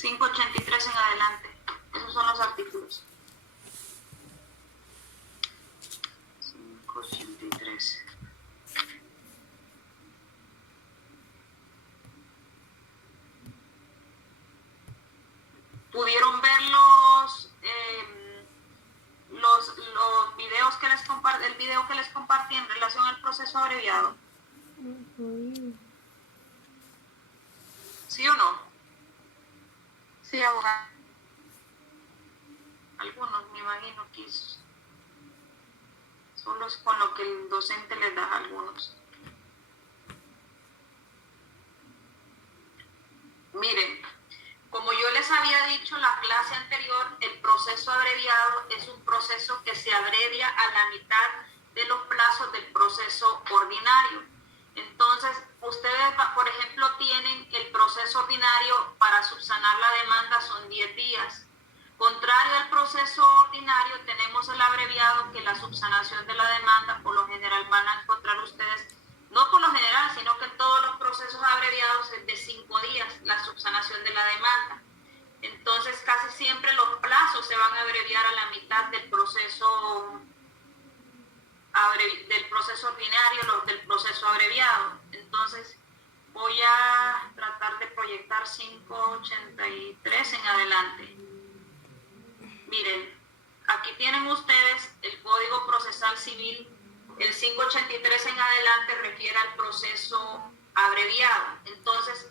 583 en adelante. Esos son los artículos. 583. ¿Pudieron ver los videos que les compartí, el video que les compartí en relación al proceso abreviado? ¿Sí o no? Sí, abogada. Algunos, me imagino que solo es con lo que el docente les da a algunos. Miren, como yo les había dicho en la clase anterior, el proceso abreviado es un proceso que se abrevia a la mitad de los plazos del proceso ordinario. Entonces, ustedes, por ejemplo, tienen el proceso ordinario para subsanar la demanda son 10 días. Contrario al proceso ordinario, tenemos el abreviado que la subsanación de la demanda, por lo general van a encontrar ustedes, no por lo general, sino que en todos los procesos abreviados es de 5 días la subsanación de la demanda. Entonces, casi siempre los plazos se van a abreviar a la mitad del proceso ordinario, del proceso abreviado. Entonces, voy a tratar de proyectar 583 en adelante. Miren, aquí tienen ustedes el Código Procesal Civil. El 583 en adelante refiere al proceso abreviado. Entonces,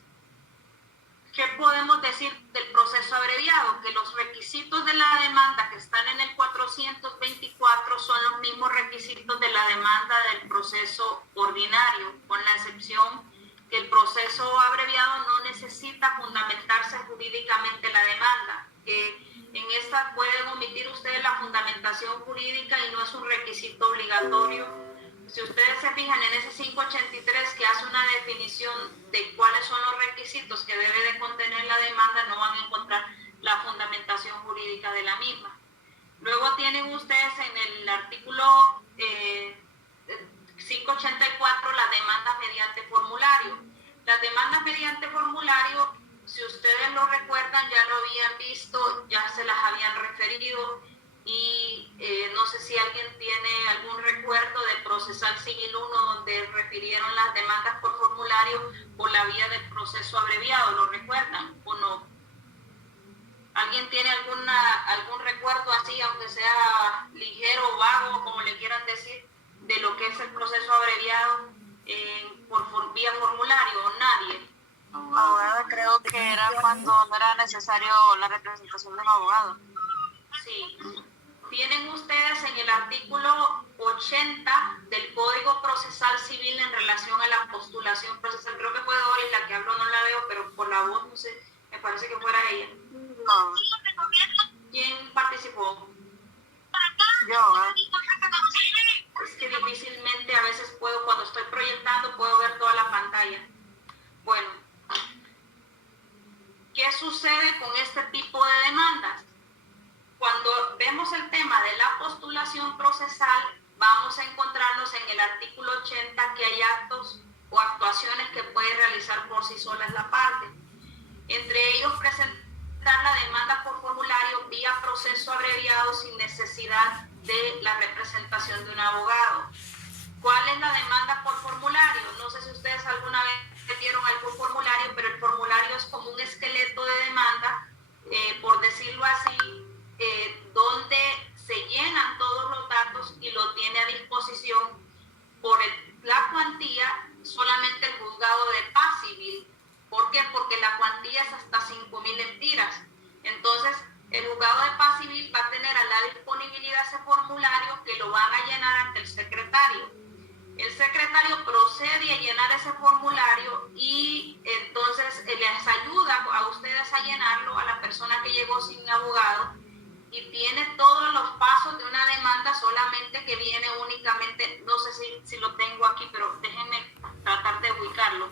¿qué podemos decir del proceso abreviado? Que los requisitos de la demanda que están en el 424 son los mismos requisitos de la demanda del proceso ordinario, con la excepción que el proceso abreviado no necesita fundamentarse jurídicamente la demanda, que en esta pueden omitir ustedes la fundamentación jurídica y no es un requisito obligatorio. Si ustedes se fijan en ese 583 que hace una definición de cuáles son los requisitos que debe de contener la demanda, no van a encontrar la fundamentación jurídica de la misma. Luego tienen ustedes en el artículo 584 las demandas mediante formulario. Las demandas mediante formulario, si ustedes lo recuerdan, ya lo habían visto, ya se las habían referido. Y no sé si alguien tiene algún recuerdo del Procesal Civil 1 donde refirieron las demandas por formulario por la vía del proceso abreviado, ¿lo recuerdan o no? ¿Alguien tiene algún recuerdo así, aunque sea ligero o vago, como le quieran decir, de lo que es el proceso abreviado por vía formulario o nadie? Abogada, creo que era cuando no era necesario la representación de un abogado. Sí. Tienen ustedes en el artículo 80 del Código Procesal Civil en relación a la postulación procesal. Creo que fue Doris la que habló, no la veo, pero por la voz, no sé, me parece que fuera ella. No. ¿Quién participó? Yo, Es que difícilmente a veces puedo, cuando estoy proyectando, puedo ver toda la pantalla. Bueno, ¿qué sucede con este tipo de demandas? Cuando vemos el tema de la postulación procesal, vamos a encontrarnos en el artículo 80 que hay actos o actuaciones que puede realizar por sí solas la parte. Entre ellos, presentar la demanda por formulario vía proceso abreviado sin necesidad de la representación de un abogado. ¿Cuál es la demanda por formulario? No sé si ustedes alguna vez vieron algún formulario, pero el formulario es como un esqueleto de demanda, por decirlo así, donde se llenan todos los datos y lo tiene a disposición por la cuantía solamente el juzgado de paz civil. ¿Por qué? Porque la cuantía es hasta 5.000 lempiras. Entonces, el juzgado de paz civil va a tener a la disponibilidad ese formulario que lo van a llenar ante el secretario. El secretario procede a llenar ese formulario y entonces les ayuda a ustedes a llenarlo, a la persona que llegó sin abogado, y tiene todos los pasos de una demanda, solamente que viene únicamente, no sé si lo tengo aquí, pero déjenme tratar de ubicarlo.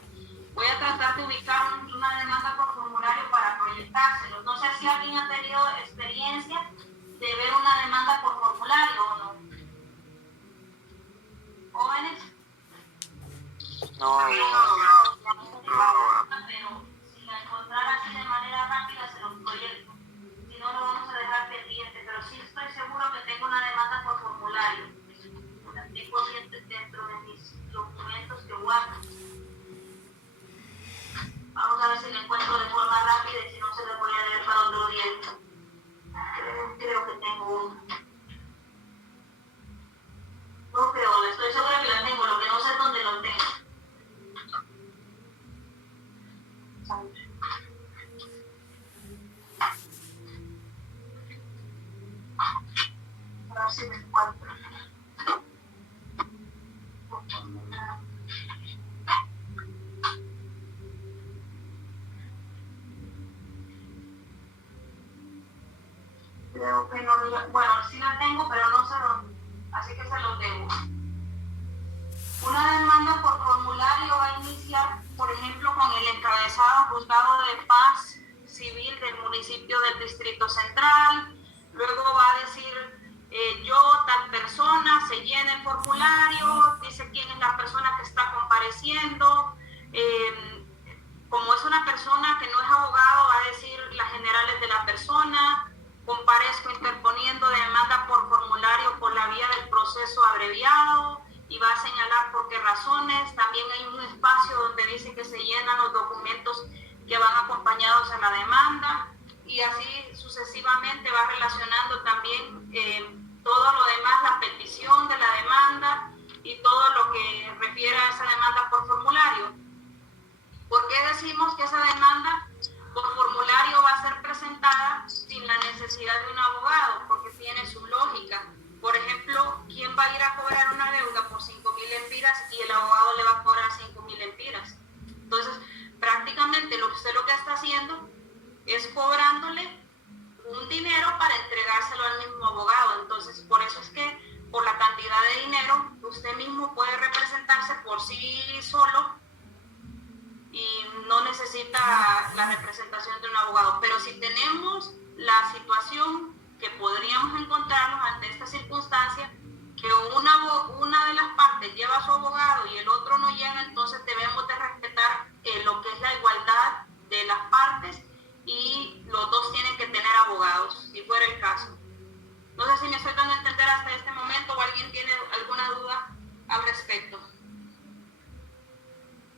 Voy a tratar de ubicar una demanda por formulario para proyectárselo. No sé si alguien ha tenido experiencia de ver una demanda por formulario o no. ¿Jóvenes? no. Pero si la encontrara así de manera rápida, se lo Ahora sí me encuentro. Creo que no, bueno, sí la tengo, pero no sé dónde, así que se los debo. Una demanda por formulario va a iniciar, por ejemplo, con el encabezado Juzgado de Paz Civil del municipio del Distrito Central. Luego va a decir, yo, tal persona, se llena el formulario, dice quién es la persona que está compareciendo. Como es una persona que no es abogado, va a decir las generales de la persona. Comparezco interponiendo demanda por formulario por la vía del proceso abreviado, y va a señalar por qué razones. También hay un espacio donde dice que se llenan los documentos que van acompañados a la demanda, y así sucesivamente va relacionando también todo lo demás, la petición de la demanda y todo lo que refiere a esa demanda por formulario. ¿Por qué decimos que esa demanda por formulario va a ser presentada sin la necesidad de un abogado? Porque tiene su lógica. Por ejemplo, ¿quién va a ir a cobrar una deuda por 5.000 lempiras y el abogado le va a cobrar 5.000 lempiras? Entonces, prácticamente usted lo que está haciendo es cobrándole un dinero para entregárselo al mismo abogado. Entonces, por eso es que por la cantidad de dinero, usted mismo puede representarse por sí solo y no necesita la representación de un abogado. Pero si tenemos la situación que podríamos encontrarnos ante esta circunstancia, que una de las partes lleva a su abogado y el otro no llega, entonces debemos de respetar lo que es la igualdad de las partes, y los dos tienen que tener abogados, si fuera el caso. No sé si me estoy dando a entender hasta este momento, o alguien tiene alguna duda al respecto.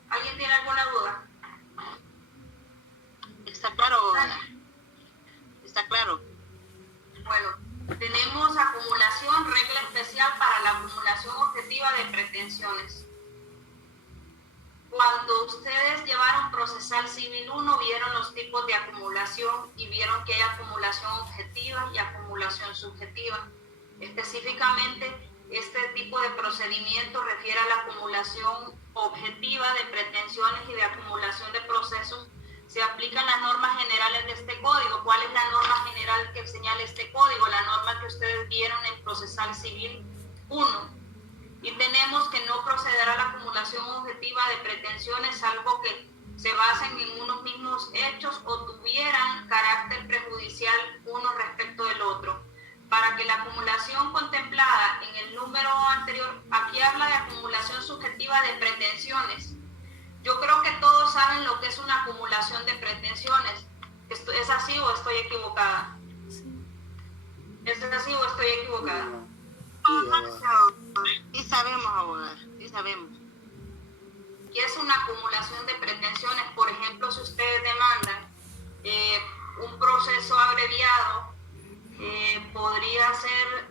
¿Alguien tiene alguna duda? Está claro, abogada. Está claro. Bueno, tenemos acumulación, regla especial para la acumulación objetiva de pretensiones. Cuando ustedes llevaron procesal civil 1, vieron los tipos de acumulación y vieron que hay acumulación objetiva y acumulación subjetiva. Específicamente, este tipo de procedimiento refiere a la acumulación objetiva de pretensiones y de acumulación de procesos. Se aplican las normas generales de este código. ¿Cuál es la norma general que señala este código? La norma que ustedes vieron en procesal civil 1. Y tenemos que no proceder a la acumulación objetiva de pretensiones salvo que se basen en unos mismos hechos o tuvieran carácter prejudicial uno respecto del otro. Para que la acumulación contemplada en el número anterior, aquí habla de acumulación subjetiva de pretensiones. Yo creo que todos saben lo que es una acumulación de pretensiones. ¿Es así o estoy equivocada? ¿Es así o estoy equivocada? Sí sabemos, abogada, sí sabemos. ¿Qué es una acumulación de pretensiones? Por ejemplo, si ustedes demandan un proceso abreviado, podría ser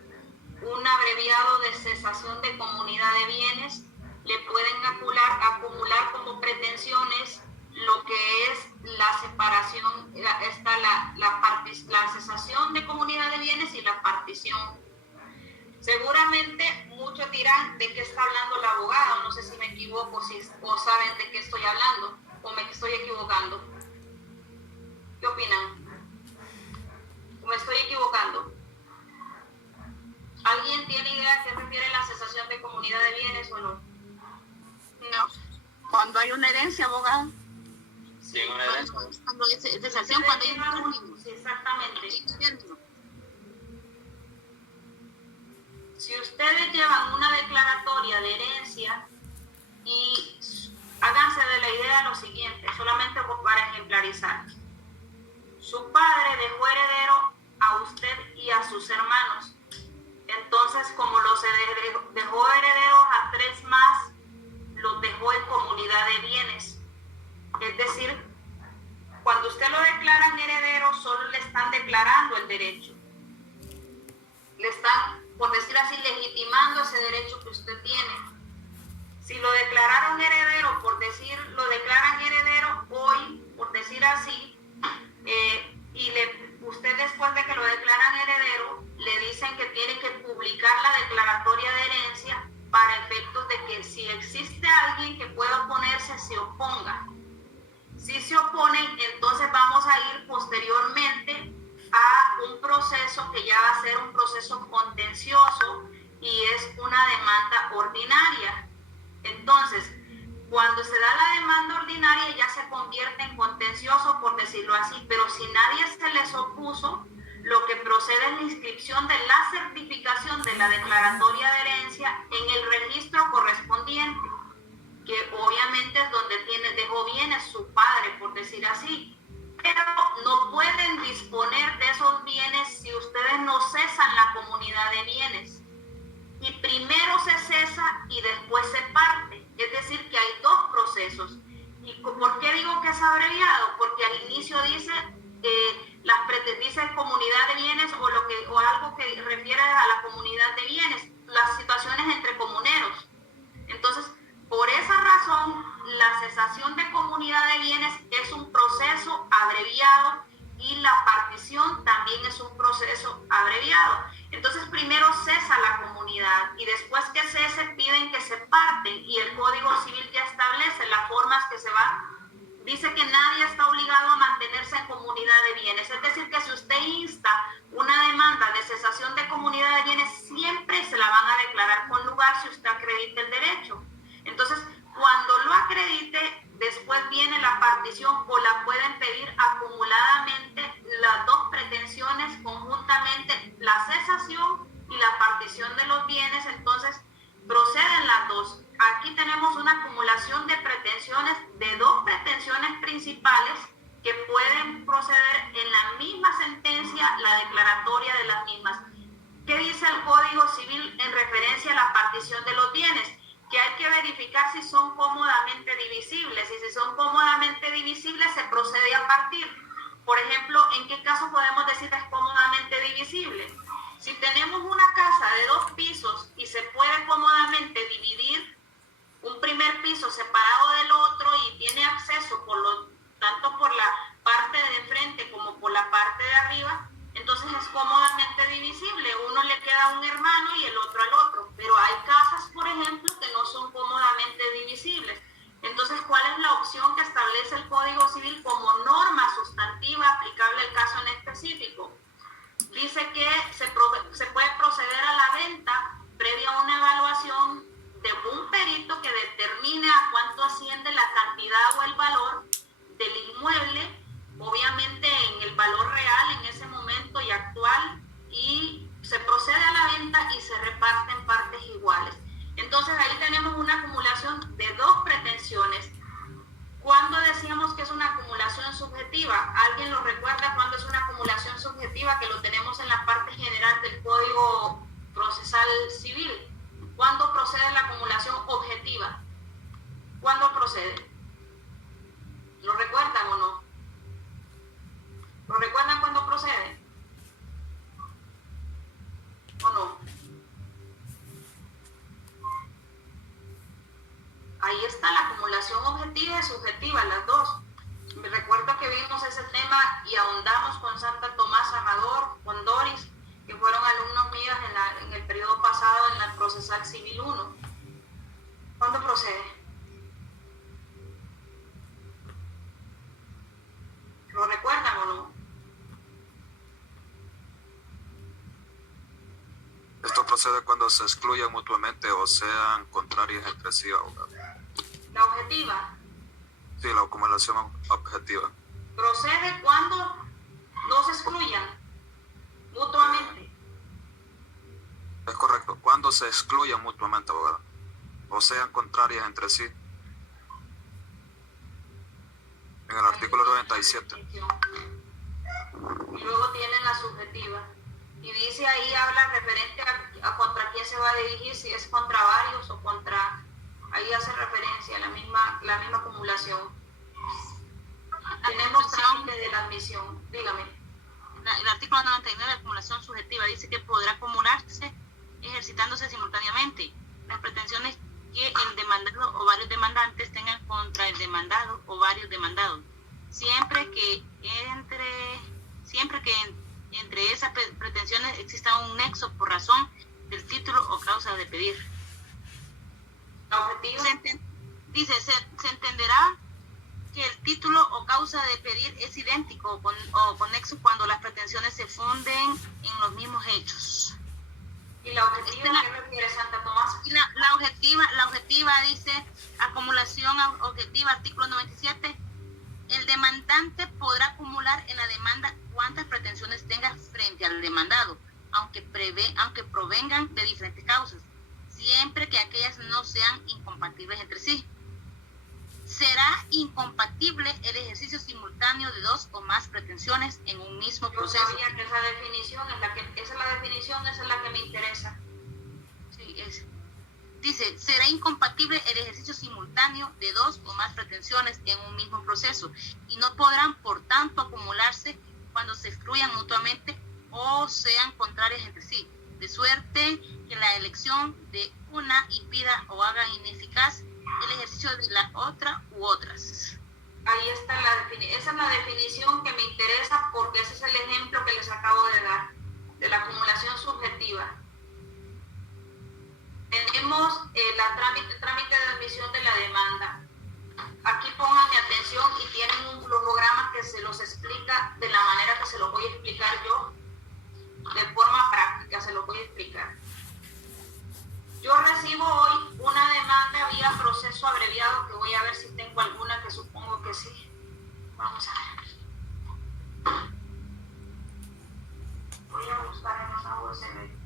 un abreviado de cesación de comunidad de bienes. Le pueden acumular como pretensiones lo que es la separación, la cesación de comunidad de bienes y la partición. Seguramente muchos dirán de qué está hablando el abogado, no sé si me equivoco, o saben de qué estoy hablando, o me estoy equivocando. ¿Qué opinan? ¿O me estoy equivocando? ¿Alguien tiene idea a qué refiere la cesación de comunidad de bienes o no? No. Cuando hay una herencia, abogado. Sí, una herencia. Cuando es cesación, cuando hay un único. Sí, exactamente. Si ustedes llevan una declaratoria de herencia, y háganse de la idea lo siguiente, solamente para ejemplarizar. Su padre dejó heredero a usted y a sus hermanos. Entonces, como los dejó herederos a 3 más, los dejó en comunidad de bienes. Es decir, cuando usted lo declaran heredero, solo le están declarando el derecho. Le están, por decir así, legitimando ese derecho que usted tiene. Si lo declararon heredero, por decir, lo declaran heredero hoy, por convierte en contencioso, por decirlo así, pero si nadie se les opuso, lo que procede es la inscripción de la certificación de la declaratoria de herencia en el registro correspondiente, que obviamente es donde dejó bienes su padre, por decir así. Pero no pueden disponer de esos bienes si ustedes no cesan la comunidad de bienes. Y primero se cesa y después se parte. Es decir, que hay dos procesos. ¿Y por qué digo que es abreviado? Porque al inicio dice dice comunidad de bienes o algo que refiere a la comunidad de bienes, las situaciones entre comuneros. Entonces, por esa razón, la cesación de comunidad de bienes es un proceso abreviado y la partición también es un proceso abreviado. Entonces, primero cesa la comunidad y después que cese piden que se parten, y el Código Civil ya establece las formas que se va. Dice que nadie está obligado a mantenerse en comunidad de bienes. Es decir, que si usted insta una demanda de cesación de comunidad de bienes, siempre se la van a declarar con lugar si usted acredita el derecho. Entonces, cuando lo acredite, después viene la partición, o la pueden pedir acumuladamente las dos pretensiones conjuntamente, la cesación y la partición de los bienes. Entonces, proceden las dos. Aquí tenemos una acumulación de pretensiones, de dos pretensiones principales que pueden proceder en la misma sentencia, la declaratoria de las mismas. ¿Qué dice el Código Civil en referencia a la partición de los bienes? Que hay que verificar si son cómodamente divisibles, y si son cómodamente divisibles se procede a partir. Por ejemplo, ¿en qué caso podemos decir que es cómodamente divisible? Si tenemos una casa de 2 pisos y se puede cómodamente dividir un primer piso separado del otro y tiene acceso tanto por la parte de enfrente como por la parte de arriba, entonces es cómodamente divisible. Uno le queda a un hermano y el otro al otro. Pero hay casas, por ejemplo, que no son cómodamente divisibles. Entonces, ¿cuál es la opción que establece el Código Civil como norma sustantiva aplicable al caso en específico? Dice que se puede proceder a la venta previa a una evaluación de un perito que determine a cuánto asciende la cantidad o el valor del inmueble, obviamente en el valor real en ese momento y actual, y se procede a la venta y se reparte en partes iguales. Entonces ahí tenemos una acumulación de dos pretensiones. ¿Cuándo decíamos que es una acumulación subjetiva? ¿Alguien lo recuerda cuándo es una acumulación subjetiva? Que lo tenemos en la parte general del Código Procesal Civil. ¿Cuándo procede la acumulación objetiva? ¿Cuándo procede? ¿Lo recuerdan o no? ¿Lo recuerdan cuándo procede? ¿O no? Ahí está la acumulación objetiva y subjetiva, las dos. Me recuerdo que vimos ese tema y ahondamos con Santa Tomás Amador, con Doris, que fueron alumnos míos en el periodo pasado en la Procesal Civil 1. ¿Cuándo procede? ¿Lo recuerdan o no? Esto procede cuando se excluyan mutuamente o sean contrarias entre sí, abogado. ¿La objetiva? Sí, la acumulación objetiva. Procede cuando no se excluyan mutuamente. Es correcto, cuando se excluyan mutuamente, abogado, o sean contrarias entre sí. En el artículo 97. Y luego tienen la subjetiva. Y dice ahí, habla referente a contra quién se va a dirigir, si es contra varios o contra... Ahí hace referencia a la misma acumulación. Tenemos trámite de la admisión. Dígame. El artículo 99 de acumulación subjetiva dice que podrá acumularse ejercitándose simultáneamente las pretensiones que el demandado o varios demandantes tengan contra el demandado o varios demandados, siempre que entre esas pretensiones exista un nexo por razón del título o causa de pedir. ¿La objetiva? Se entenderá que el título o causa de pedir es idéntico o conexo cuando las pretensiones se funden en los mismos hechos. ¿Y la objetiva qué refiere Santa Tomás? Y la objetiva dice acumulación objetiva, artículo 97, demandante podrá acumular en la demanda cuantas pretensiones tenga frente al demandado, aunque provengan de diferentes causas, siempre que aquellas no sean incompatibles entre sí. Será incompatible el ejercicio simultáneo de dos o más pretensiones en un mismo proceso. Yo sabía que esa definición es la que me interesa. Sí, es. Dice, será incompatible el ejercicio simultáneo de dos o más pretensiones en un mismo proceso y no podrán, por tanto, acumularse cuando se excluyan mutuamente o sean contrarias entre sí, de suerte que la elección de una impida o haga ineficaz el ejercicio de la otra u otras. Ahí está esa es la definición que me interesa porque ese es el ejemplo que les acabo de dar, de la acumulación subjetiva. Tenemos el trámite de admisión de la demanda. Aquí pongan mi atención y tienen un flujograma que se los explica de la manera que se los voy a explicar yo, de forma práctica se los voy a explicar. Yo recibo hoy una demanda vía proceso abreviado, que voy a ver si tengo alguna, que supongo que sí. Vamos a ver. Voy a buscar en una USB.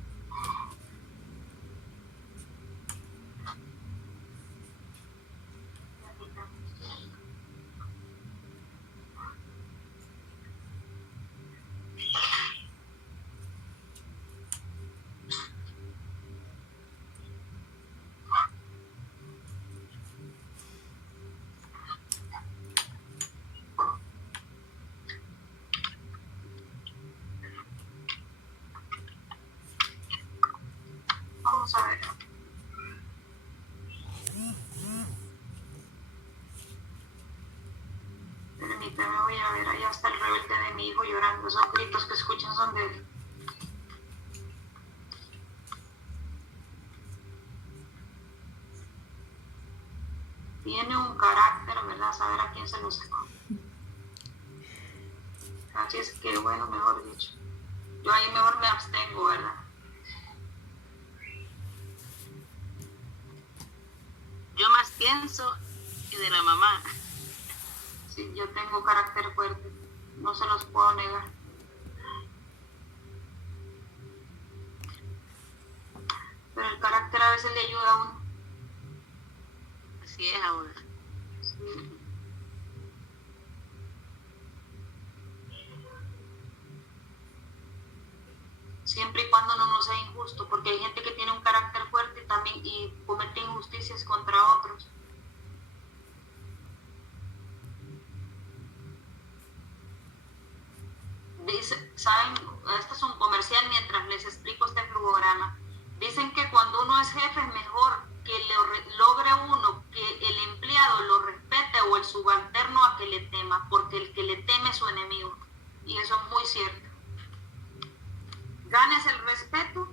Vamos a ver. Permítame, voy a ver. Allá está el rebelde de mi hijo llorando. Esos gritos que escuchan son de él. Tiene un carácter, ¿verdad? Saber a quién se lo sacó. Así es que, bueno, mejor dicho. Yo ahí mejor me abstengo, ¿verdad? Yo más pienso que de la mamá. Sí, yo tengo carácter fuerte, no se los puedo negar. Pero el carácter a veces le ayuda a uno. Así es ahora. Sí. Siempre y cuando no sea injusto, porque hay gente que tiene un carácter fuerte también y comete injusticias contra otros. Dice, ¿saben? Este es un comercial mientras les explico este flujograma. Dicen que cuando uno es jefe es mejor que logre uno que el empleado lo respete o el subalterno a que le tema, porque el que le teme es su enemigo. Y eso es muy cierto. Ganes el respeto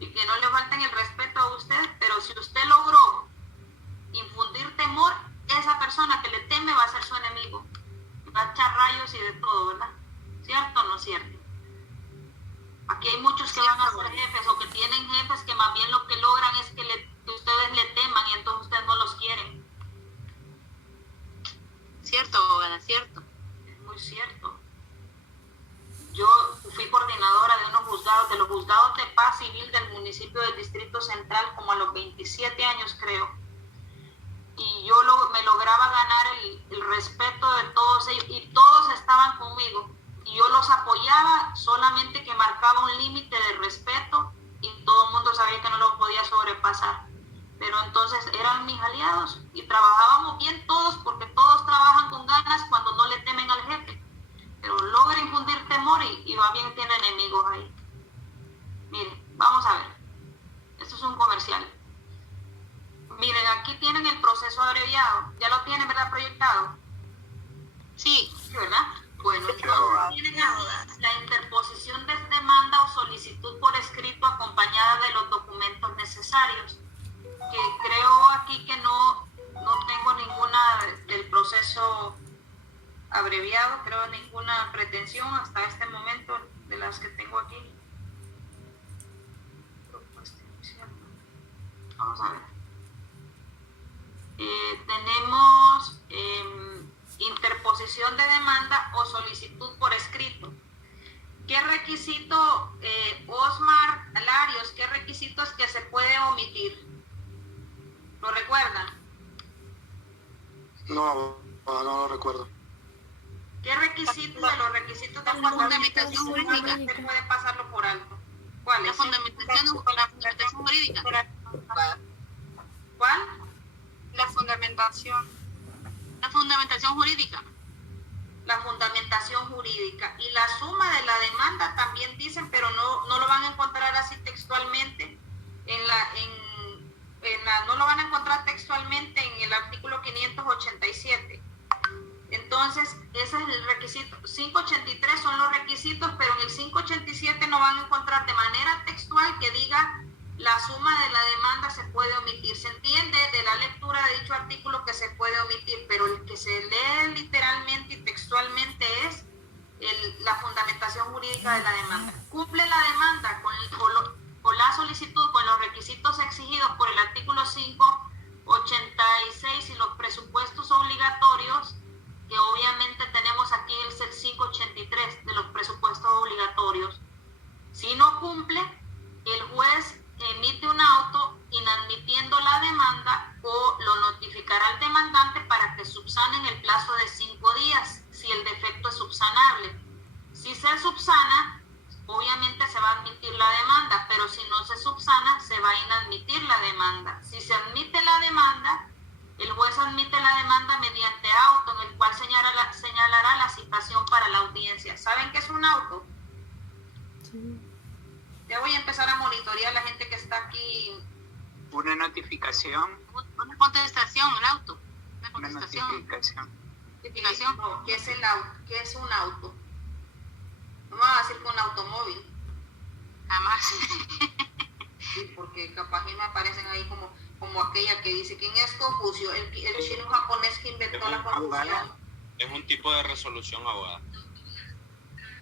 y que no le falten el respeto a usted, pero si usted logró infundir temor, esa persona que le teme va a ser su enemigo. Va a echar rayos y de todo, ¿verdad? ¿Cierto o no cierto? Aquí hay muchos que van a ser jefes o que tienen jefes que más bien lo que logran es que ustedes le teman y entonces ustedes no los quieren. Cierto, abogada, cierto. Es muy cierto. Yo fui coordinadora de los juzgados de paz civil del municipio del Distrito Central como a los 27 años creo. Y yo me lograba ganar el respeto de todos ellos y todos estaban conmigo. Y yo los apoyaba, solamente que marcaba un límite de respeto y todo el mundo sabía que no lo podía sobrepasar. Pero entonces eran mis aliados y trabajábamos bien todos porque todos trabajan con ganas cuando no le temen al jefe. Pero logra infundir temor y va bien, tiene enemigos ahí. Miren, vamos a ver. Esto es un comercial. Miren, aquí tienen el proceso abreviado. Ya lo tienen, ¿verdad? Proyectado. Sí. Sí, ¿verdad? Bueno, entonces tienen la interposición de demanda o solicitud por escrito acompañada de los documentos necesarios. Que creo aquí que no tengo ninguna del proceso abreviado, creo ninguna pretensión hasta este momento de las que tengo aquí. Vamos a ver. Tenemos interposición de demanda o solicitud por escrito. ¿Qué requisito, Osmar Larios, qué requisito es que se puede omitir? ¿Lo recuerdan? No lo recuerdo. ¿Qué requisito de los requisitos de fundamentación jurídica se puede pasarlo por alto? ¿Cuál la es? fundamentación jurídica. ¿Cuál? La fundamentación. La fundamentación jurídica. La fundamentación jurídica. Y la suma de la demanda también dicen, pero no lo van a encontrar así textualmente no lo van a encontrar textualmente en el artículo 587. Entonces, ese es el requisito. 583 son los requisitos, pero en el 587 no van a encontrar de manera textual que diga la suma de la demanda se puede omitir. Se entiende de la lectura de dicho artículo que se puede omitir, pero el que se lee literalmente y textualmente es la fundamentación jurídica de la demanda. Cumple la demanda con la solicitud con los requisitos exigidos por el artículo 586 y los presupuestos obligatorios, que obviamente tenemos aquí el 583 de los presupuestos obligatorios. Si no cumple, el juez emite un auto inadmitiendo la demanda o lo notificará al demandante para que subsane en el plazo de 5 días si el defecto es subsanable. Si se subsana, obviamente se va a admitir la demanda, pero si no se subsana, se va a inadmitir la demanda. Si se admite la demanda, el juez admite la demanda mediante auto en el cual señalará la citación para la audiencia. ¿Saben qué es un auto? Sí. Ya voy a empezar a monitorear a la gente que está aquí. Una notificación. Una contestación, el auto. Una Una contestación. notificación. No, ¿qué es el auto? ¿Qué es un auto? No me vas a decir con un automóvil. Jamás. Sí, porque capaz que me aparecen ahí como aquella que dice, ¿quién es Confucio? El chino japonés que inventó la confusión. Es un tipo de resolución, abogada.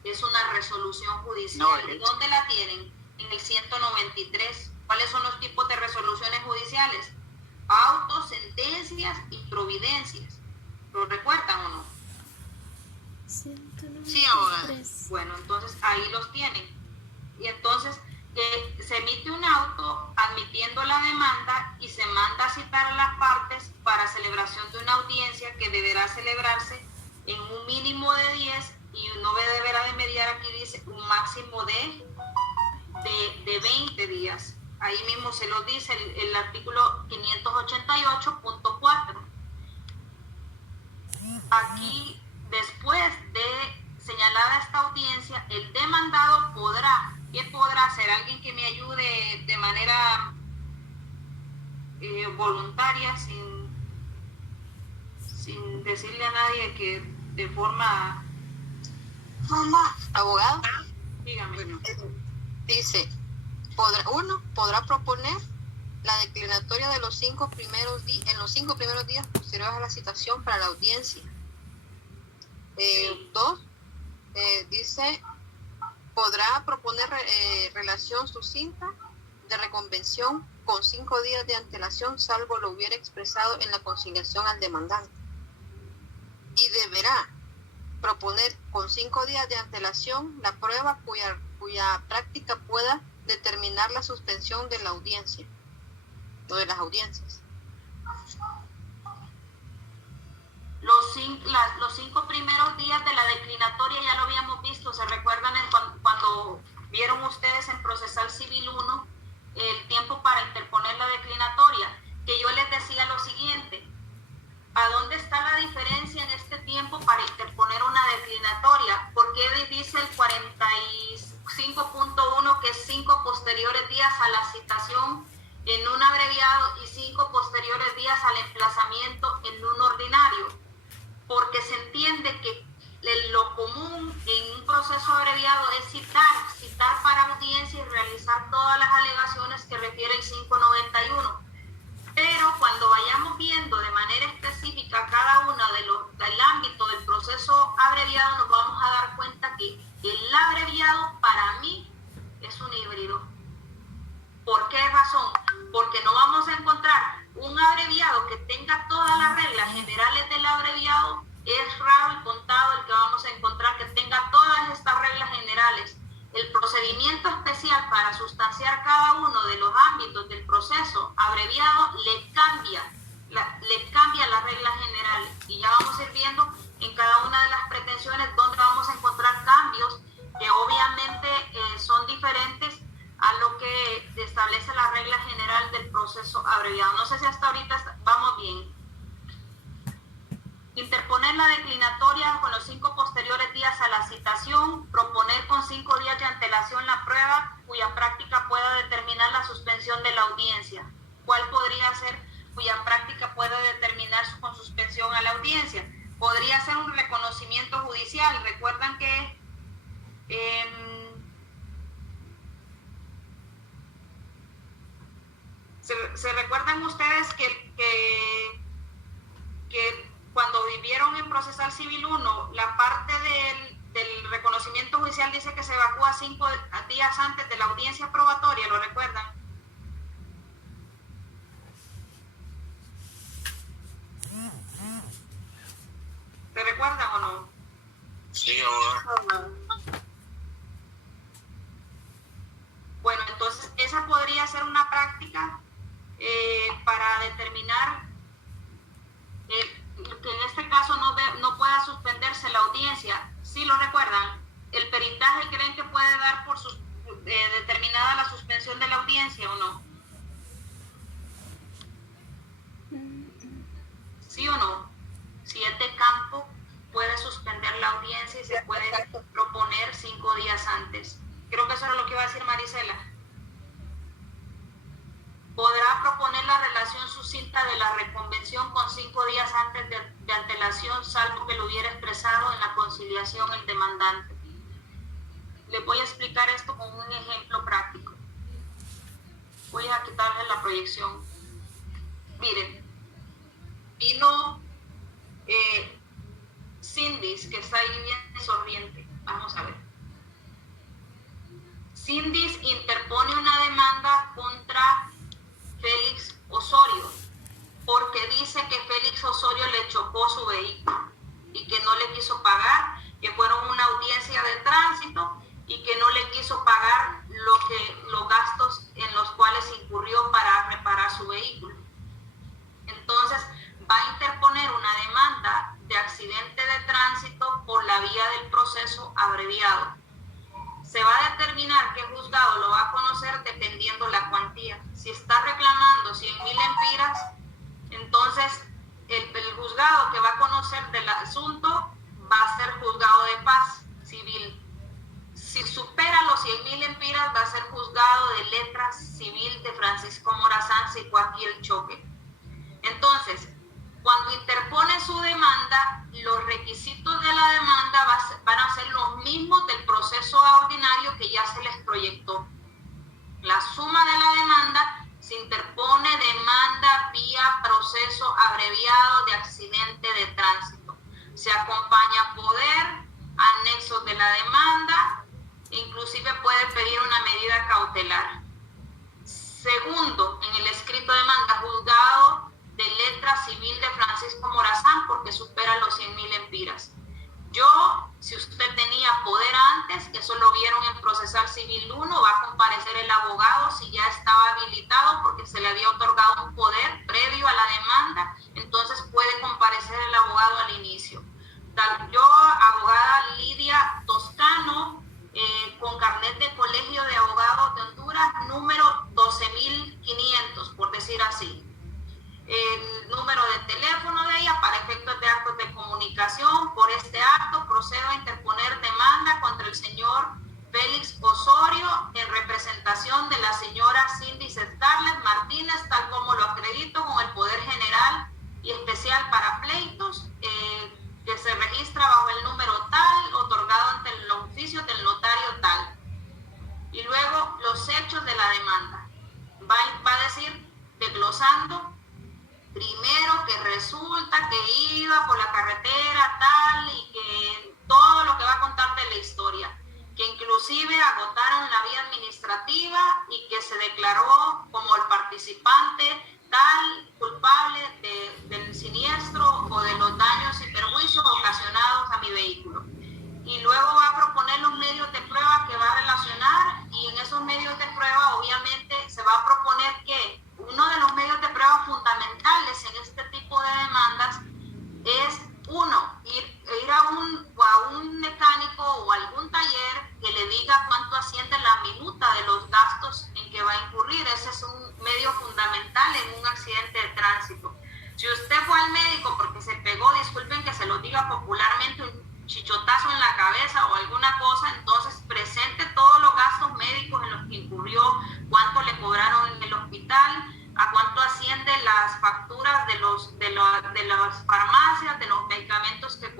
Es una resolución judicial. No, ¿Y dónde la tienen? En el 193. ¿Cuáles son los tipos de resoluciones judiciales? Autos, sentencias y providencias. ¿Lo recuerdan o no? Sí, abogada. Bueno, entonces ahí los tienen. Y entonces se emite un auto admitiendo la demanda y se manda a citar a las partes para celebración de una audiencia que deberá celebrarse en un mínimo de 10 y no deberá de mediar, aquí dice, un máximo de 20 días. Ahí mismo se lo dice el artículo 588.4. Aquí, después de señalada esta audiencia, el demandado podrá, ¿qué podrá hacer? Alguien que me ayude de manera voluntaria, sin decirle a nadie que de forma... Abogado, Dígame. dice, podrá proponer la declinatoria de los 5 primeros días, en los 5 primeros días posteriores a la citación para la audiencia. 2, dice, podrá proponer relación sucinta de reconvención con 5 días de antelación, salvo lo hubiera expresado en la conciliación al demandante. Y deberá proponer con 5 días de antelación la prueba cuya práctica pueda determinar la suspensión de la audiencia o de las audiencias. Los 5 primeros días de la declinatoria ya lo habíamos visto, ¿se recuerdan cuando vieron ustedes en Procesal Civil 1 el tiempo para interponer la declinatoria? Que yo les decía lo siguiente: ¿a dónde está la diferencia en este tiempo para interponer una declinatoria? ¿Por qué dice el 45.1 que es 5 posteriores días a la citación en un abreviado y 5 posteriores días al emplazamiento en un ordinario? Porque se entiende que lo común en un proceso abreviado es citar para audiencia y realizar todas las alegaciones que refiere el 591. Pero cuando vayamos viendo de manera específica cada uno del ámbito del proceso abreviado, nos vamos a dar cuenta que el abreviado para mí es un híbrido. ¿Por qué razón? Porque no vamos a encontrar un abreviado que tenga todas las reglas generales del abreviado, es con los 5 posteriores días a la citación, proponer con 5 días de antelación la prueba cuya práctica pueda determinar la suspensión de la audiencia. ¿Cuál podría ser cuya práctica pueda determinar con suspensión a la audiencia? Podría ser un reconocimiento judicial. Recuerdan que ¿se recuerdan ustedes que cuando vivieron en Procesal Civil 1, la parte del reconocimiento judicial dice que se evacúa 5 días antes de la audiencia probatoria? ¿Lo recuerdan? ¿Se recuerdan o no? Sí, abogada. Bueno, entonces esa podría ser una práctica para determinar que en este caso no pueda suspenderse la audiencia. ¿Sí lo recuerdan? ¿El peritaje creen que puede dar por determinada la suspensión de la audiencia o no? ¿Sí o no? Si es de campo, puede suspender la audiencia y se puede proponer 5 días antes. Creo que eso era lo que iba a decir Marisela. Podrá proponer la relación sucinta de la reconvención con 5 días antes de antelación, salvo que lo hubiera expresado en la conciliación el demandante. Les voy a explicar esto con un ejemplo práctico. Voy a quitarle la proyección. Miren, vino Sindis, que está ahí bien sonriente. Vamos a ver. Sindis interpone una demanda contra Félix Osorio, porque dice que Félix Osorio le chocó su vehículo y que no le quiso pagar, que fueron una audiencia de tránsito y que no le quiso pagar los gastos en los cuales incurrió para reparar su vehículo. Entonces va a interponer una demanda de accidente de tránsito por la vía del proceso abreviado. Se va a determinar qué juzgado lo va a conocer dependiendo la cuantía. Si está reclamando 100,000 empiras, entonces el juzgado que va a conocer del asunto va a ser juzgado de paz civil. Si supera los 100,000 empiras, va a ser juzgado de letra civil de Francisco Morazán si fue aquí el choque. Entonces, cuando interpone su demanda, los requisitos de la demanda van a ser los mismos del proceso ordinario que ya se les proyectó. La suma de la demanda: se interpone demanda vía proceso abreviado de accidente de tránsito. Se acompaña poder, anexos de la demanda, inclusive puede pedir una medida cautelar. Segundo, en el escrito de demanda, juzgado de letra civil de Francisco Morazán, porque supera los 100,000 empiras. Si usted tenía poder antes, eso lo vieron en Procesal Civil 1, va a comparecer el abogado si ya estaba habilitado porque se le había otorgado un poder previo a la demanda, entonces puede comparecer el abogado al inicio. Yo, abogada Lidia Toscano, con carnet de Colegio de Abogados de Honduras, número 12.500, por decir así. El número de teléfono de ella para efectos de actos de comunicación. Por este acto procedo a interponer demanda contra el señor Félix Osorio en representación de la señora Cindy Scarlett Martínez, tal como lo acredito con el Poder General y Especial para Pleitos, que se registra bajo el número tal, otorgado ante los oficios del notario tal. Y luego los hechos de la demanda. Va a decir, desglosando: primero, que resulta que iba por la carretera tal y que todo lo que va a contar de la historia, que inclusive agotaron la vía administrativa y que se declaró como el participante tal culpable del siniestro o de los daños y perjuicios ocasionados a mi vehículo. Y luego va a proponer los medios de prueba que va a relacionar, y en esos medios de prueba obviamente se va a proponer que uno de los medios de prueba fundamentales en este tipo de demandas es, uno, ir a un mecánico o algún taller que le diga cuánto asciende la minuta de los gastos en que va a incurrir. Ese es un medio fundamental en un accidente de tránsito. Si usted fue al médico porque se pegó, disculpen que se lo diga popularmente, chichotazo en la cabeza o alguna cosa, entonces presente todos los gastos médicos en los que incurrió, cuánto le cobraron en el hospital, a cuánto ascienden las facturas de las farmacias, de los medicamentos que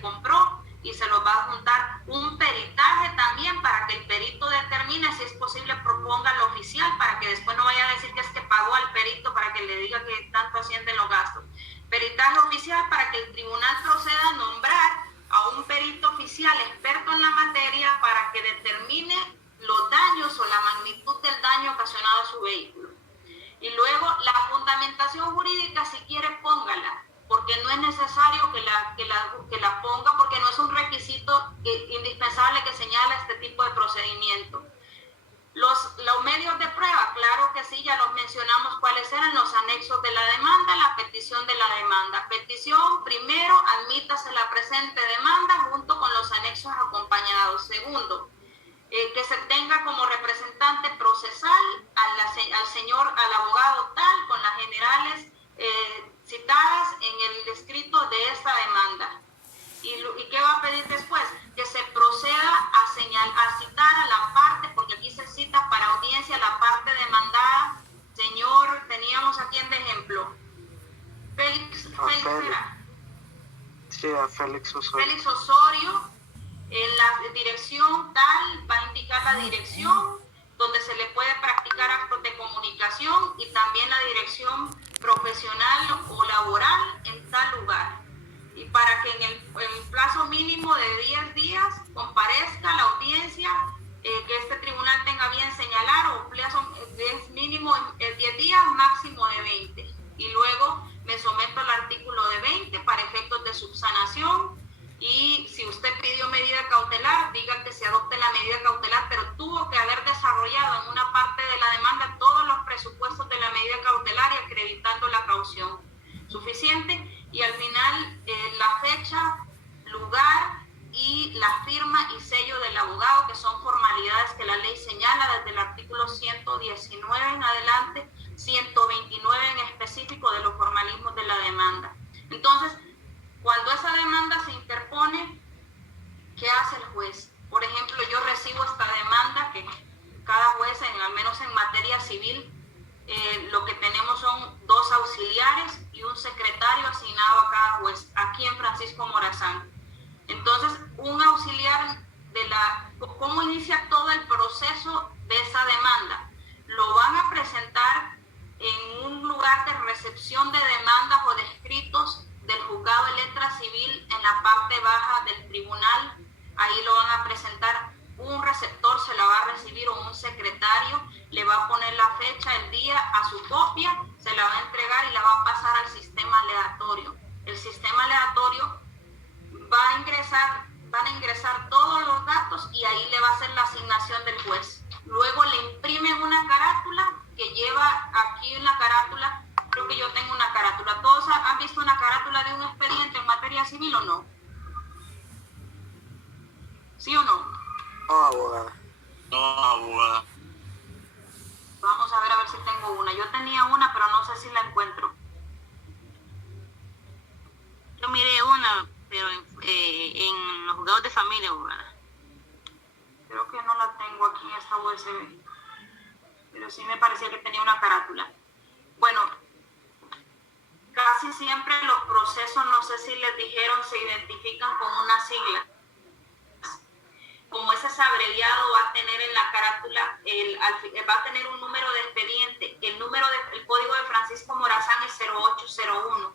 compró, y se los va a juntar un peritaje también para que el perito determine, si es posible, proponga al oficial, para que después no vaya a decir que es que pagó al perito para que le diga que tanto ascienden los gastos. Peritaje oficial para que el tribunal proceda a nombrar a un perito oficial experto en la materia para que determine los daños o la magnitud del daño ocasionado a su vehículo. Y luego la fundamentación jurídica, si quiere, póngala, porque no es necesario que la ponga, porque no es un requisito indispensable que señala este tipo de procedimiento. Los medios de prueba, claro que sí, ya los mencionamos cuáles eran los anexos de la demanda, la petición de la demanda. Petición, primero, admítase la presente demanda junto con los anexos acompañados. Segundo, que se tenga como representante procesal al abogado tal, con las generales citadas en el escrito de esta demanda. ¿Y qué va a pedir después? Que se proceda a citar a la parte, porque aquí se cita para audiencia la parte demandada. Señor, teníamos aquí de ejemplo Félix Osorio. Félix Osorio, en la dirección tal, va a indicar la dirección donde se le puede practicar actos de comunicación y también la dirección profesional o laboral en tal lugar. Y para que en el plazo mínimo de 10 días comparezca la audiencia, que este tribunal tenga bien señalar, o plazo mínimo 10 días, máximo de 20. Y luego me someto al artículo de 20 para efectos de subsanación. Y si usted pidió medida cautelar, diga que se adopte la medida cautelar, pero tuvo que haber desarrollado en una parte de la demanda todos los presupuestos de la medida cautelar y acreditando la caución suficiente. Y al final la fecha, lugar y la firma y sello del abogado, que son formalidades que la ley señala desde el artículo 119 en adelante, 129 en específico de los formalismos de la demanda. Entonces, cuando esa demanda se interpone, ¿qué hace el juez? Por ejemplo, yo recibo esta demanda, que cada juez, al menos en materia civil, lo que tenemos son 2 auxiliares y un secretario asignado a cada juez, aquí en Francisco Morazán. Entonces, un auxiliar ¿cómo inicia todo el proceso de esa demanda? Lo van a presentar en un lugar de recepción de demandas o de escritos del juzgado de letra civil en la parte baja del tribunal. Ahí lo van a presentar, un receptor se la va a recibir o un secretario le va a poner la fecha, el día a su copia, se la va a entregar y la va a pasar al sistema aleatorio. El sistema aleatorio van a ingresar todos los datos y ahí le va a hacer la asignación del juez. Luego le imprimen una carátula que lleva aquí una carátula. Creo que yo tengo una carátula. ¿Todos han visto una carátula de un expediente en materia civil o no? ¿Sí o no? No, abogada. No, abogada. Vamos a ver si tengo una. Yo tenía una, pero no sé si la encuentro. Yo miré una, pero en los juzgados de familia, abogada. Creo que no la tengo aquí en esta USB. Pero sí me parecía que tenía una carátula. Bueno, casi siempre los procesos, no sé si les dijeron, se identifican con una sigla. Como ese es abreviado, va a tener en la carátula, va a tener un número de expediente. El código de Francisco Morazán es 0801.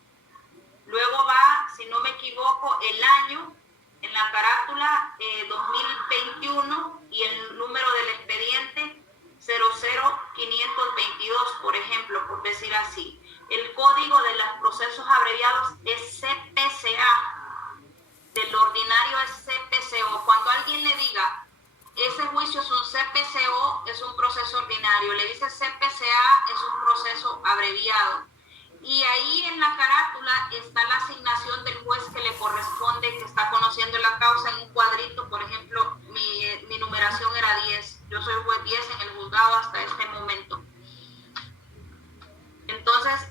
Luego va, si no me equivoco, el año en la carátula 2021 y el número del expediente 00522, por ejemplo, por decir así. El código de los procesos abreviados es CPCA. Del ordinario es CPCO. Cuando alguien le diga, ese juicio es un CPCO, es un proceso ordinario. Le dice CPCA, es un proceso abreviado. Y ahí en la carátula está la asignación del juez que le corresponde, que está conociendo la causa en un cuadrito. Por ejemplo, mi numeración era 10. Yo soy juez 10 en el juzgado hasta este momento. Entonces,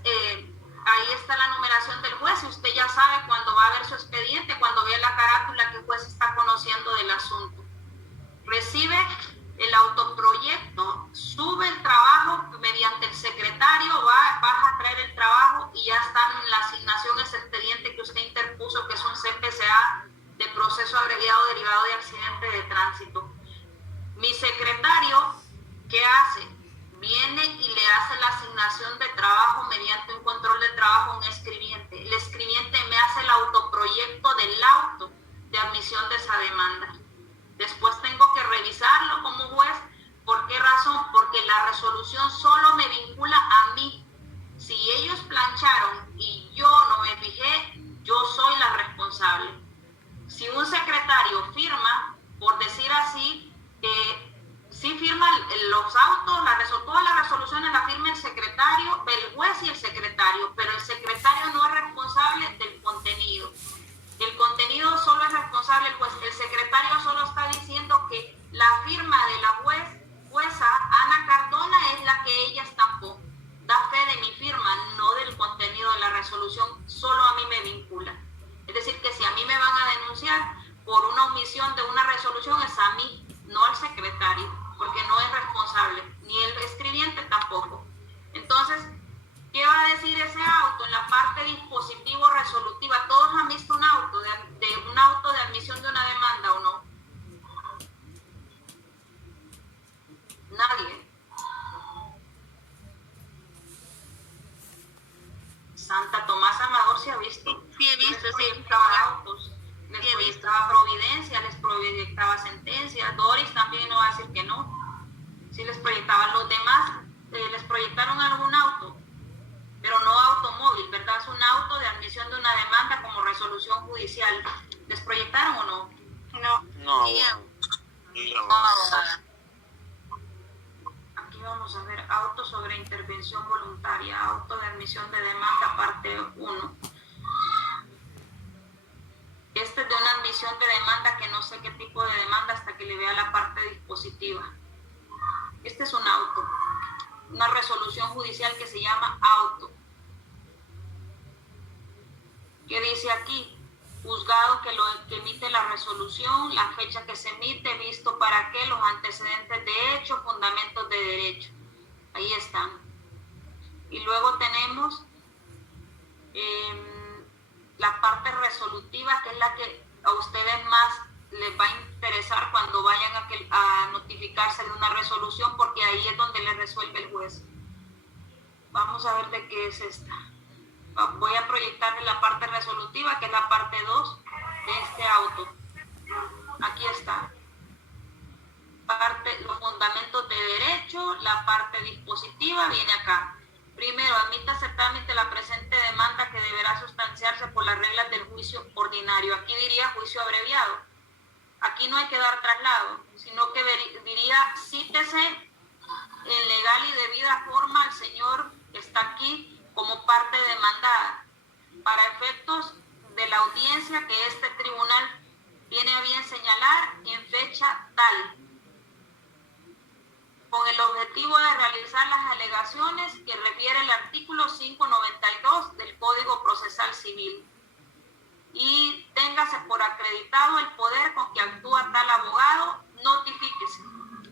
ahí está la numeración del juez y usted ya sabe cuando va a ver su expediente, cuando ve la carátula, qué tránsito. Mi secretario, ¿qué hace? Viene y le hace la asignación de trabajo mediante un control de trabajo a un escribiente. El escribiente me hace el autoproyecto del auto de admisión de esa demanda. Después tengo que revisarlo como juez. ¿Por qué razón? Porque la resolución solo me vincula a mí. Si ellos plancharon y yo no me fijé, yo soy la responsable. Si un secretario firma, por decir así, sí firma los autos, todas las resoluciones la firma el secretario, el juez y el secretario, pero el secretario no es responsable del contenido. El contenido solo es responsable el juez. El secretario solo está diciendo que la firma de la jueza Ana Cardona es la que ella estampó. Da fe de mi firma, no del contenido de la resolución, solo a mí me vincula. Es decir, que si a mí me van a denunciar por una omisión de una resolución, es a mí, no al secretario, porque no es responsable, ni el escribiente tampoco. Entonces, ¿qué va a decir ese auto? En la parte dispositivo resolutiva, ¿todos han visto un auto de admisión de una demanda o no? Nadie. Santa Tomás Amador se ha visto. Sí, he visto, les sí. proyectaba autos, les Sí, he visto. proyectaba Providencia, les proyectaba sentencia. Doris también no va a decir que no. Sí les proyectaban. Los demás les proyectaron algún auto, pero no automóvil, ¿verdad? Es un auto de admisión de una demanda como resolución judicial. ¿Les proyectaron o no? No. No, Sí, abogada. Sí, no, abogada. abogada. Aquí vamos a ver auto sobre intervención voluntaria, auto de admisión de demanda, parte 1. Este es de una admisión de demanda que no sé qué tipo de demanda hasta que le vea la parte dispositiva. Este es un auto, una resolución judicial que se llama auto. ¿Qué dice aquí? Juzgado que emite la resolución, la fecha que se emite, visto para qué, los antecedentes de hecho, fundamentos de derecho. Ahí están. Y luego tenemos la parte resolutiva, que es la que a ustedes más les va a interesar cuando vayan a notificarse de una resolución, porque ahí es donde le resuelve el juez. Vamos a ver de qué es esta. Voy a proyectarle la parte resolutiva, que es la parte 2 de este auto. Aquí está. Los fundamentos de derecho, la parte dispositiva viene acá. Primero, admítase trámite la presente demanda que deberá sustanciarse por las reglas del juicio ordinario. Aquí diría juicio abreviado. Aquí no hay que dar traslado, sino que diría cítese en legal y debida forma al señor que está aquí como parte demandada, para efectos de la audiencia que este tribunal tiene a bien señalar en fecha tal, con el objetivo de realizar las alegaciones que refiere el artículo 592 del Código Procesal Civil. Y téngase por acreditado el poder con que actúa tal abogado, notifíquese,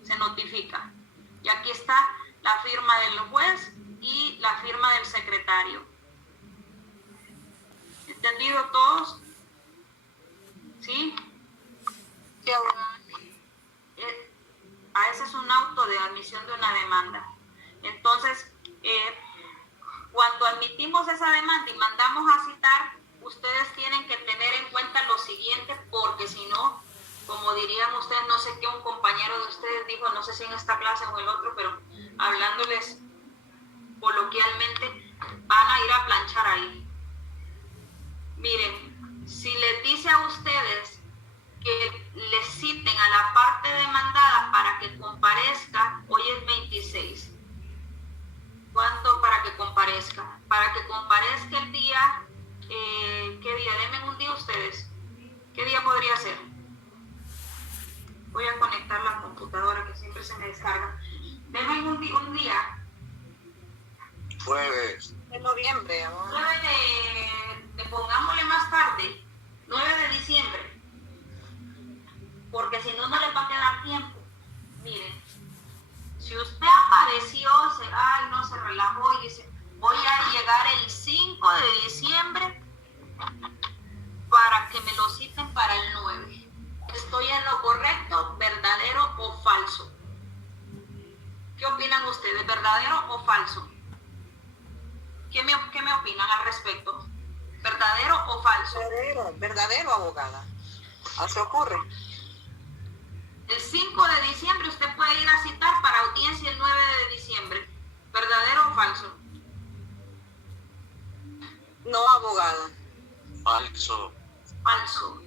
se notifica. Y aquí está la firma del juez y la firma del secretario. ¿Entendido todos? ¿Sí? Sí, abogada. Ese es un auto de admisión de una demanda. Entonces, cuando admitimos esa demanda y mandamos a citar, ustedes tienen que tener en cuenta lo siguiente, porque si no, como dirían ustedes, no sé qué un compañero de ustedes dijo, no sé si en esta clase o en el otro, pero hablándoles coloquialmente, van a ir a planchar ahí. Miren, si les dice a ustedes que les citen a la parte demandada para que comparezca, hoy es 26. ¿Cuándo para que comparezca? Para que comparezca el día, ¿qué día? Denme un día ustedes. ¿Qué día podría ser? Voy a conectar la computadora que siempre se me descarga. Denme un día. Jueves. De noviembre, abogada. 9 pongámosle más tarde, 9 de diciembre, porque si no, no le va a quedar tiempo. Miren, si usted apareció, se relajó y dice, voy a llegar el 5 de diciembre para que me lo citen para el 9. ¿Estoy en lo correcto? ¿verdadero o falso? ¿Qué me opinan al respecto? ¿Verdadero o falso? Verdadero, abogada. Así ocurre. El 5 de diciembre usted puede ir a citar para audiencia el 9 de diciembre. ¿Verdadero o falso? No, abogada. Falso. Falso.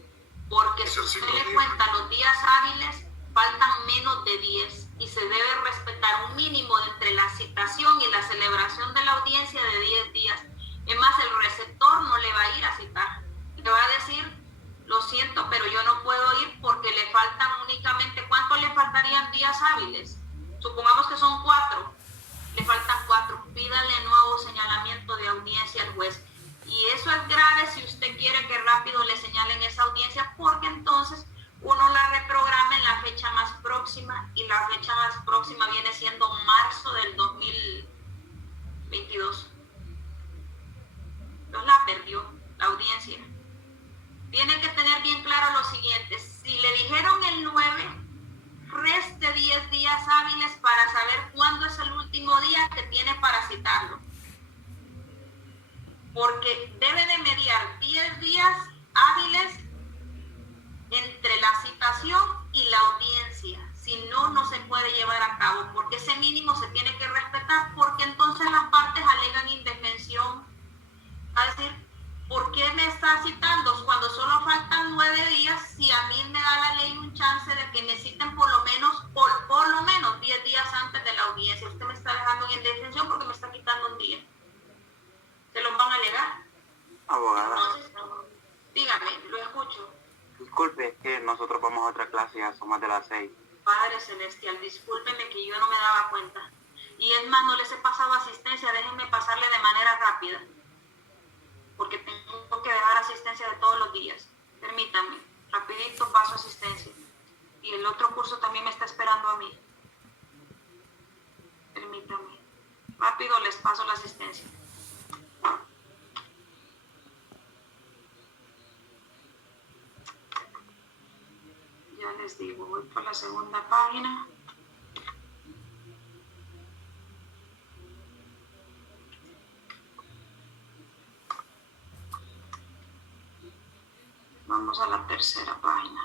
Porque si usted le cuenta los días hábiles, faltan menos de 10 y se debe respetar un mínimo de entre la citación y la celebración de la audiencia de 10 días. Es más, el receptor no le va a ir a citar. Le va a decir, lo siento, pero yo no puedo ir porque le faltan únicamente, ¿cuánto le faltarían días hábiles? Supongamos que son 4. Le faltan 4. Pídale nuevo señalamiento de audiencia al juez. Y eso es grave si usted quiere que rápido le señalen esa audiencia, porque entonces uno la reprograma en la fecha más próxima, y la fecha más próxima viene siendo marzo del 2022. Entonces la perdió la audiencia. Tiene que tener bien claro lo siguiente: si le dijeron el 9, reste 10 días hábiles para saber cuándo es el último día que tiene para citarlo. Porque debe de mediar 10 días hábiles entre la citación y la audiencia. Si no, no se puede llevar a cabo, porque ese mínimo se tiene que respetar, porque entonces las partes alegan indefensión. A decir, ¿por qué me está citando cuando solo faltan 9 días si a mí me da la ley un chance de que me citen por lo menos 10 días antes de la audiencia? Usted me está dejando en indefensión porque me está quitando un día. ¿Se los van a alegar? Abogada, Entonces, dígame, lo escucho. disculpe, es que nosotros vamos a otra clase, ya son más de las 6. Padre Celestial, discúlpeme que yo no me daba cuenta. Y es más, no les he pasado asistencia, déjenme pasarle de manera rápida, porque tengo que dejar asistencia de todos los días. Permítanme, rapidito paso asistencia. Y el otro curso también me está esperando a mí. Permítanme, rápido les paso la asistencia. Ya les digo, voy por la segunda página. Vamos a la tercera página.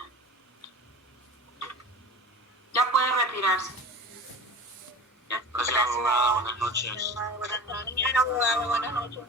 Ya puede retirarse. Gracias, abogada. Buenas noches. Buenas noches, abogada. Buenas noches.